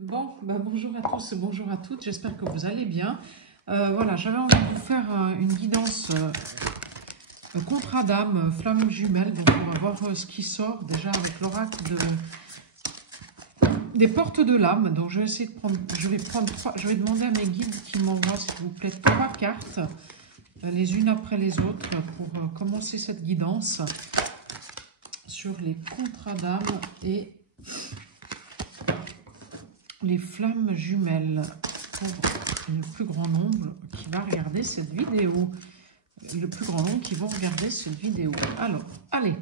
Bon, bonjour à tous et bonjour à toutes, j'espère que vous allez bien. Voilà, j'avais envie de vous faire une guidance contrat d'âme, flamme jumelle. Donc on va voir ce qui sort déjà avec l'oracle des portes de l'âme. Donc je vais essayer de prendre, je vais demander à mes guides qui m'envoient s'il vous plaît 3 cartes, les unes après les autres, pour commencer cette guidance sur les contrats d'âme et les flammes jumelles pour le plus grand nombre qui va regarder cette vidéo. Le plus grand nombre qui vont regarder cette vidéo. Alors, allez.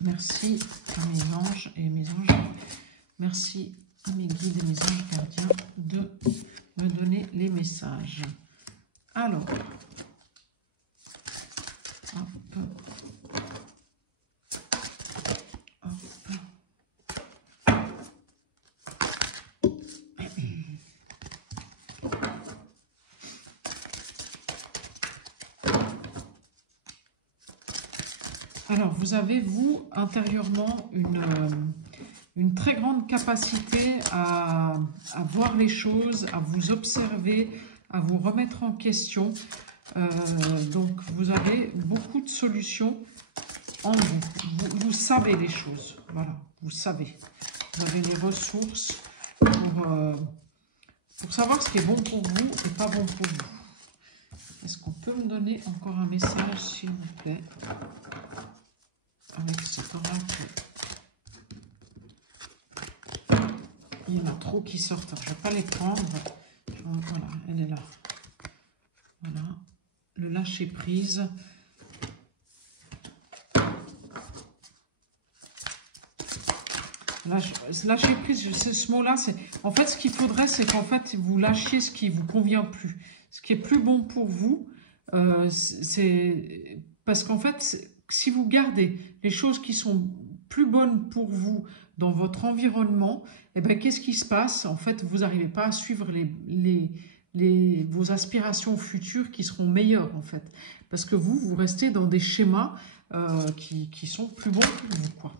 Merci à mes anges et mes anges. Merci à mes guides et mes anges gardiens de me donner les messages. Alors, hop. Alors, vous avez, vous, intérieurement, une très grande capacité à voir les choses, à vous observer, à vous remettre en question. Donc, vous avez beaucoup de solutions en vous. Vous savez les choses. Voilà, vous savez. Vous avez les ressources pour savoir ce qui est bon pour vous et pas bon pour vous. Est-ce qu'on peut me donner encore un message, s'il vous plaît, avec cet oracle? Il y en a trop qui sortent. Alors, je ne vais pas les prendre. Voilà, elle est là. Voilà. Le lâcher prise. Lâcher prise, ce mot-là, c'est... En fait, ce qu'il faudrait, c'est qu'en fait, vous lâchiez ce qui ne vous convient plus. Ce qui est plus bon pour vous, c'est... Parce qu'en fait, si vous gardez les choses qui sont plus bonnes pour vous dans votre environnement, eh bien, qu'est-ce qui se passe? En fait, vous n'arrivez pas à suivre vos aspirations futures qui seront meilleures, en fait. Parce que vous restez dans des schémas qui sont plus bons pour vous, quoi.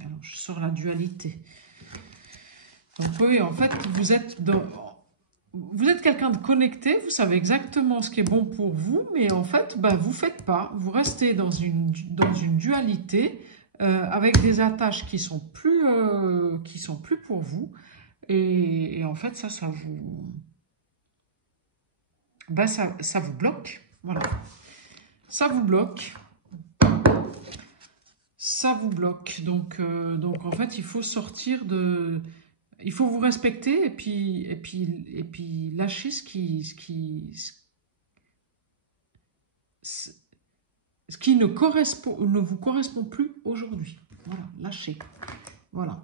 Alors, je sors la dualité. Donc oui, en fait, vous êtes quelqu'un de connecté, vous savez exactement ce qui est bon pour vous, mais en fait, vous ne faites pas. Vous restez dans une dualité avec des attaches qui sont plus pour vous. Et en fait, ça vous... ça vous bloque. Voilà. Ça vous bloque. Ça vous bloque, donc en fait, il faut sortir de... Il faut vous respecter et puis lâcher ce qui ne vous correspond plus aujourd'hui. Voilà, lâchez. Voilà.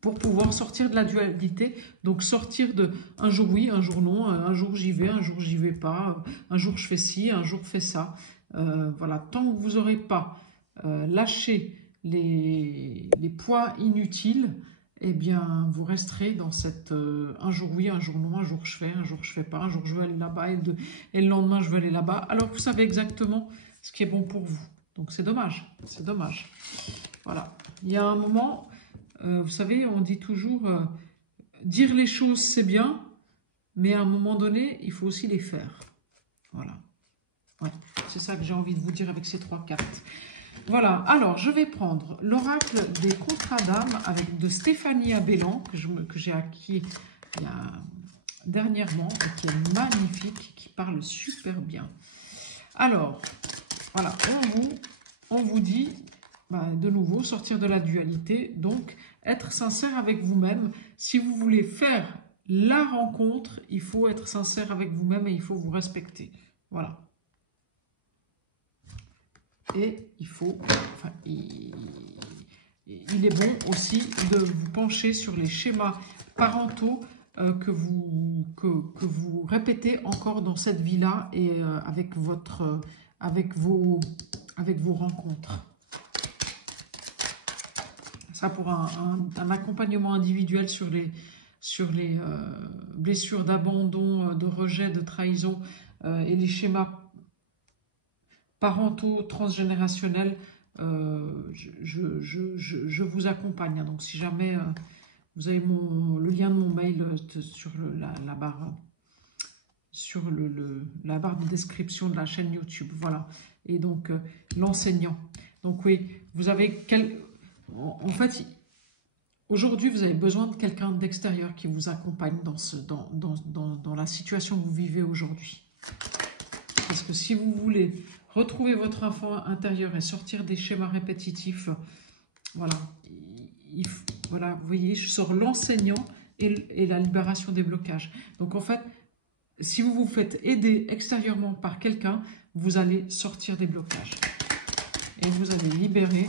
Pour pouvoir sortir de la dualité, donc sortir de un jour oui, un jour non, un jour j'y vais, un jour j'y vais pas, un jour je fais ci, un jour je fais ça. Voilà, tant que vous n'aurez pas lâché les poids inutiles, eh bien, vous resterez dans cette un jour oui, un jour non, un jour je fais pas, un jour je veux aller là-bas et le lendemain je veux aller là-bas. Alors vous savez exactement ce qui est bon pour vous. Donc c'est dommage, c'est dommage. Voilà. Il y a un moment, vous savez, on dit toujours dire les choses c'est bien, mais à un moment donné, il faut aussi les faire. Voilà. Ouais, c'est ça que j'ai envie de vous dire avec ces 3 cartes. Voilà, alors je vais prendre l'oracle des contrats d'âme de Stéphanie Abellan, que j'ai acquis dernièrement et qui est magnifique, qui parle super bien. Alors, voilà, on vous dit, de nouveau, sortir de la dualité, donc être sincère avec vous-même. Si vous voulez faire la rencontre, il faut être sincère avec vous-même et il faut vous respecter. Voilà. Et il faut, il est bon aussi de vous pencher sur les schémas parentaux que vous répétez encore dans cette vie-là et avec vos rencontres. Ça pour un accompagnement individuel sur les blessures d'abandon, de rejet, de trahison et les schémas parentaux transgénérationnels je vous accompagne. Hein. Donc si jamais vous avez le lien de mon mail sur la barre, sur la barre de description de la chaîne YouTube. Voilà. Et donc l'enseignant. Donc oui, vous avez en fait, aujourd'hui, vous avez besoin de quelqu'un d'extérieur qui vous accompagne dans la situation que vous vivez aujourd'hui. Parce que si vous voulez retrouver votre enfant intérieur et sortir des schémas répétitifs, voilà, voilà, vous voyez, je sors l'enseignant et la libération des blocages. Donc en fait, si vous vous faites aider extérieurement par quelqu'un, vous allez sortir des blocages. Et vous allez libérer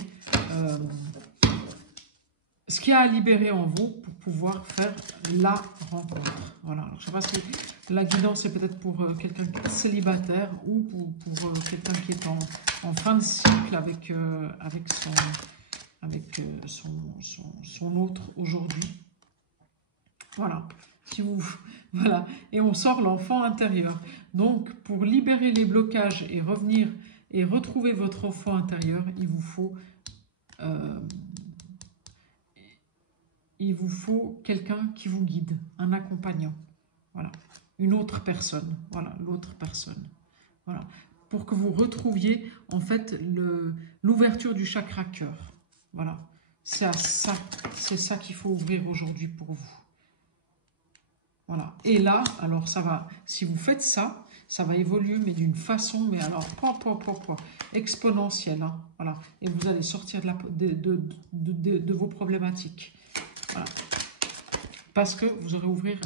ce qu'il y a à libérer en vous pour pouvoir faire la rencontre. Voilà. Alors, je ne sais pas si la guidance est peut-être pour quelqu'un qui est célibataire ou pour quelqu'un qui est en fin de cycle avec son autre aujourd'hui. Voilà. Voilà. Et on sort l'enfant intérieur. Donc, pour libérer les blocages et revenir et retrouver votre enfant intérieur, il vous faut quelqu'un qui vous guide, un accompagnant. Voilà. Une autre personne. Voilà, l'autre personne. Voilà. Pour que vous retrouviez, en fait, l'ouverture du chakra cœur. Voilà. C'est ça qu'il faut ouvrir aujourd'hui pour vous. Voilà. Et là, alors ça va, si vous faites ça, ça va évoluer, mais d'une façon, mais alors, exponentielle. Hein, voilà. Et vous allez sortir de vos problématiques. Voilà. Parce que vous aurez ouvert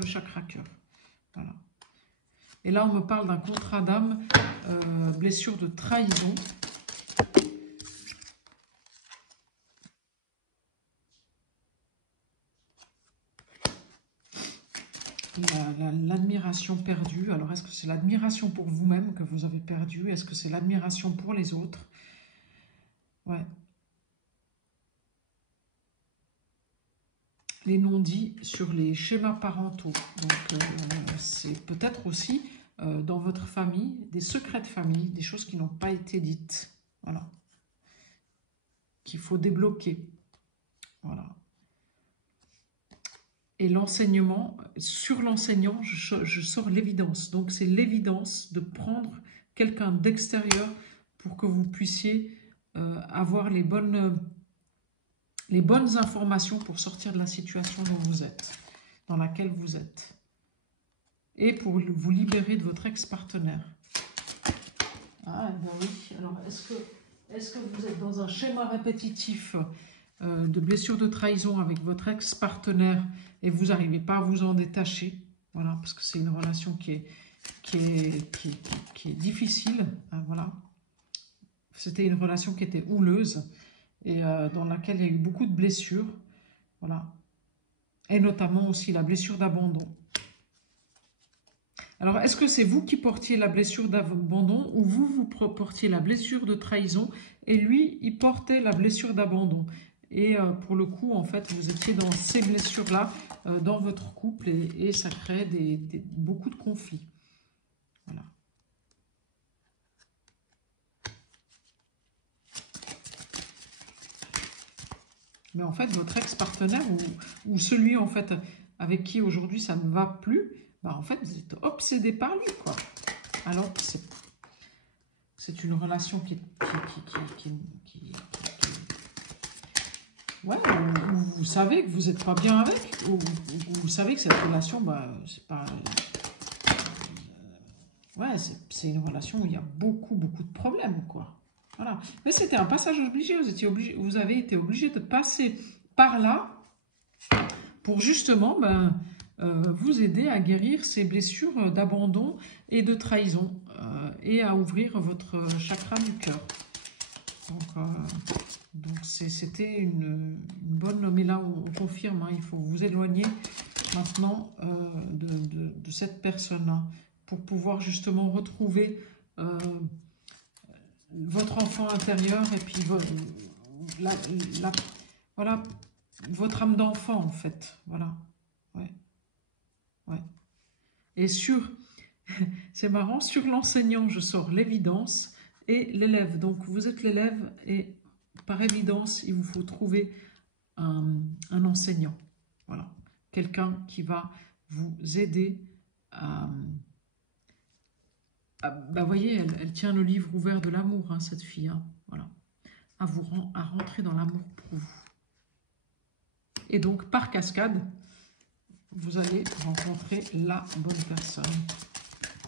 le chakra cœur. Voilà. Et là, on me parle d'un contrat d'âme, blessure de trahison. L'admiration perdue. Alors, est-ce que c'est l'admiration pour vous-même que vous avez perdue? Est-ce que c'est l'admiration pour les autres? Ouais. Les non-dits sur les schémas parentaux. Donc, c'est peut-être aussi dans votre famille, des secrets de famille, des choses qui n'ont pas été dites. Voilà. Qu'il faut débloquer. Voilà. Et l'enseignement, sur l'enseignant, je sors l'évidence. Donc, c'est l'évidence de prendre quelqu'un d'extérieur pour que vous puissiez avoir les bonnes informations pour sortir de la situation dans laquelle vous êtes. Et pour vous libérer de votre ex-partenaire. Ah, ben oui. Alors, est-ce que vous êtes dans un schéma répétitif de blessure de trahison avec votre ex-partenaire et vous n'arrivez pas à vous en détacher? Voilà, parce que c'est une relation qui est difficile. Hein, voilà. C'était une relation qui était houleuse et dans laquelle il y a eu beaucoup de blessures. Voilà. Et notamment aussi la blessure d'abandon. Alors, est-ce que c'est vous qui portiez la blessure d'abandon ou vous portiez la blessure de trahison et lui, il portait la blessure d'abandon? Et pour le coup, en fait, vous étiez dans ces blessures-là dans votre couple et ça crée beaucoup de conflits. Voilà. Mais en fait, votre ex-partenaire ou celui en fait avec qui aujourd'hui ça ne va plus, bah en fait, vous êtes obsédé par lui, quoi. Alors, c'est une relation ouais, où vous savez que vous n'êtes pas bien avec, ou vous savez que cette relation, bah, c'est pas... ouais, c'est une relation où il y a beaucoup de problèmes, quoi. Voilà. Mais c'était un passage obligé, vous avez été obligé de passer par là pour justement vous aider à guérir ces blessures d'abandon et de trahison et à ouvrir votre chakra du cœur. Donc c'était une bonne... Mais là, on confirme, hein, il faut vous éloigner maintenant de cette personne-là pour pouvoir justement retrouver votre enfant intérieur et puis voilà, votre âme d'enfant, en fait. Voilà. Ouais. Ouais. Et c'est marrant, sur l'enseignant, je sors l'évidence et l'élève. Donc, vous êtes l'élève et par évidence, il vous faut trouver un enseignant. Voilà. Quelqu'un qui va vous aider à... Bah, voyez, elle tient le livre ouvert de l'amour, hein, cette fille. Hein, voilà. À rentrer dans l'amour pour vous. Et donc, par cascade, vous allez rencontrer la bonne personne.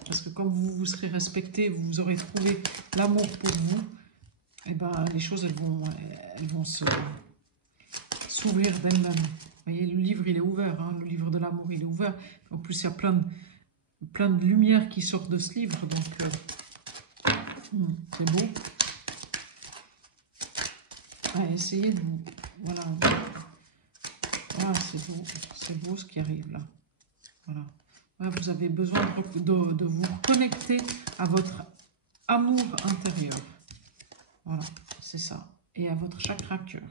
Parce que quand vous serez respecté, vous aurez trouvé l'amour pour vous, et ben les choses elles vont s'ouvrir d'elles-mêmes. Vous voyez, le livre il est ouvert, hein, le livre de l'amour il est ouvert. En plus il y a plein de lumière qui sort de ce livre, donc c'est beau. Allez, essayez de vous... Voilà. Ah, c'est beau ce qui arrive là. Voilà. Vous avez besoin de vous reconnecter à votre amour intérieur. Voilà, c'est ça. Et à votre chakra cœur.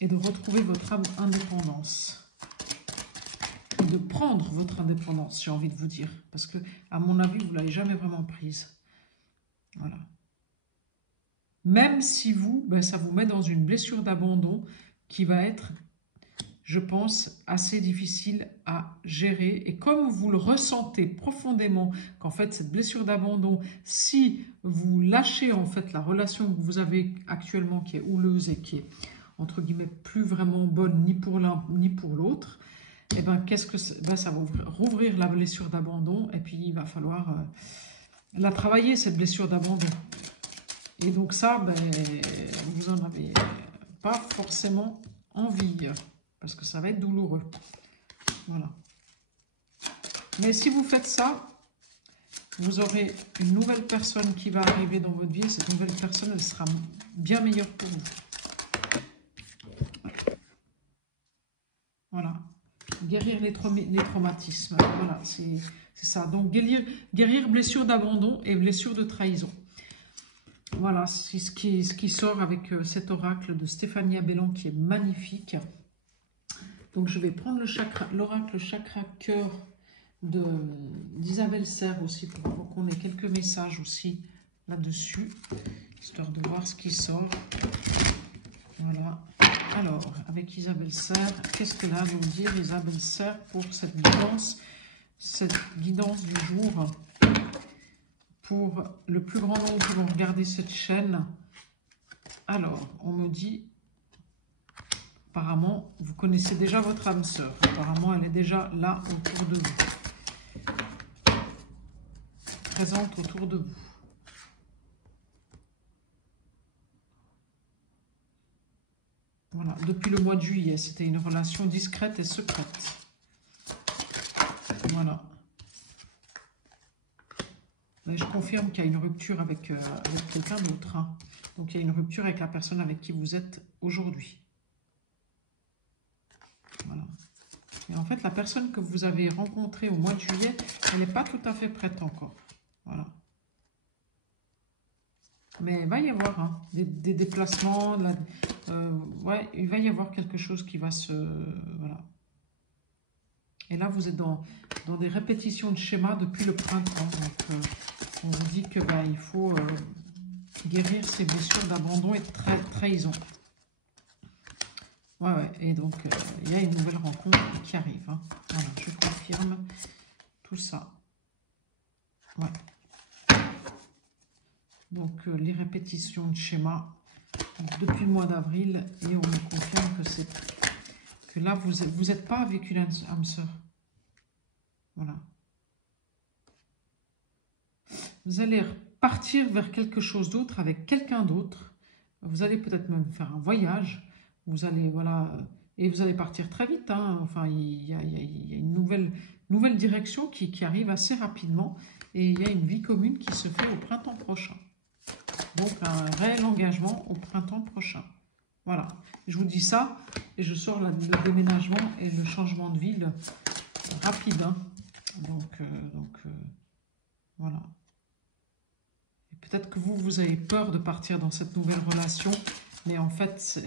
Et de retrouver votre indépendance. Et de prendre votre indépendance, j'ai envie de vous dire. Parce que, à mon avis, vous ne l'avez jamais vraiment prise. Voilà. Même si ça vous met dans une blessure d'abandon qui va être, je pense, assez difficile à gérer. Et comme vous le ressentez profondément, qu'en fait, cette blessure d'abandon, si vous lâchez en fait la relation que vous avez actuellement, qui est houleuse et qui est, entre guillemets, plus vraiment bonne ni pour l'un ni pour l'autre, et ben qu'est-ce que ça va rouvrir la blessure d'abandon et puis il va falloir la travailler, cette blessure d'abandon. Et donc ça, vous n'en avez pas forcément envie, parce que ça va être douloureux. Voilà. Mais si vous faites ça, vous aurez une nouvelle personne qui va arriver dans votre vie. Cette nouvelle personne, elle sera bien meilleure pour vous. Voilà. Guérir les traumatismes. Voilà, c'est ça. Donc, guérir blessure d'abandon et blessure de trahison. Voilà, c'est ce qui sort avec cet oracle de Stéphanie Abellan qui est magnifique. Donc, je vais prendre l'oracle chakra cœur d'Isabelle Serre aussi pour qu'on ait quelques messages aussi là-dessus, histoire de voir ce qui sort. Voilà. Alors, avec Isabelle Serre, qu'est-ce qu'elle a à nous dire, Isabelle Serre, pour cette guidance du jour? Pour le plus grand nombre qui vont regarder cette chaîne, alors, on me dit, apparemment, vous connaissez déjà votre âme sœur. Apparemment, elle est déjà là autour de vous. Présente autour de vous. Voilà, depuis le mois de juillet, c'était une relation discrète et secrète. Voilà. Là, je confirme qu'il y a une rupture avec quelqu'un d'autre. Hein. Donc, il y a une rupture avec la personne avec qui vous êtes aujourd'hui. Voilà. Et en fait, la personne que vous avez rencontrée au mois de juillet, elle n'est pas tout à fait prête encore. Voilà. Mais il va y avoir hein, des déplacements. Ouais, il va y avoir quelque chose qui va se... Voilà. Et là, vous êtes dans des répétitions de schémas depuis le printemps. Donc, on vous dit que il faut guérir ces blessures d'abandon et de trahison. Ouais. Et donc, il y a une nouvelle rencontre qui arrive. Hein. Voilà, je confirme tout ça. Ouais. Donc, les répétitions de schémas depuis le mois d'avril. Et on me confirme que là, vous êtes pas avec une âme sœur. Voilà. Vous allez partir vers quelque chose d'autre avec quelqu'un d'autre. Vous allez peut-être même faire un voyage. Vous allez, voilà, et vous allez partir très vite. Hein. Enfin, il y a une nouvelle direction qui arrive assez rapidement. Et il y a une vie commune qui se fait au printemps prochain. Donc, un réel engagement au printemps prochain. Voilà. Je vous dis ça et je sors le déménagement et le changement de ville rapide. Hein. Donc voilà. Peut-être que vous avez peur de partir dans cette nouvelle relation, mais en fait,